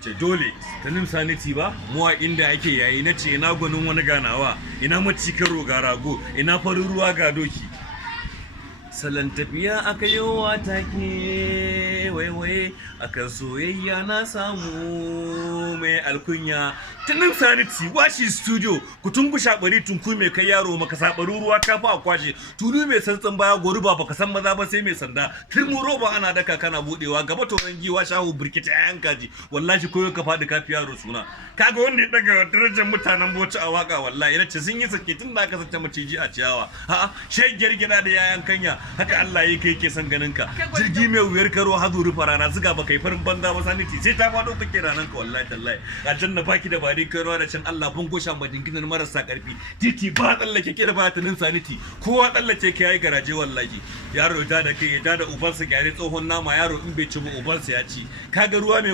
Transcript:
ce dole tanin saniti ba mu a inda ake yayi na ce ina gwanin wani ganawa ina maci karo ga rago ina farin ruwa ga doki salon tafiya aka yi wa take waiwaye akan soyayya na samu mai alkunya tunin saniti washi studio ku tungu shabari tunku mai kai yaro maka sabaru ruwa ka fa kwashe tulu mai santsan baya goruba baka san maza ba sai mai sanda turmu roba ana daka kana budewa gaba toran giwa shahu burkita yan kaji wallahi koyo ka fadi kafi yaro suna kaga wanda ya daga darajar mutanen boci a waka wallahi nace sun yi sake tun da aka sace maciji a ciyawa a'a shegiyar gida da yayan kanya haka Allah yake yake san ganin ka jirgi mai wuyar karo hazuri farana zuga baka yi farin banza ba saniti sai ta fado take ranan ka wallahi tallahi aljanna baki da bari karo da can Allah bun gosha madinginan marasa karfi titi ba tsallake ke da batanin saniti kowa tsallake ke yayi garaje wallahi yaro da kai da ubansa gyare tsohon nama yaro in bai ci ba ubansa ya ci kaga ruwa mai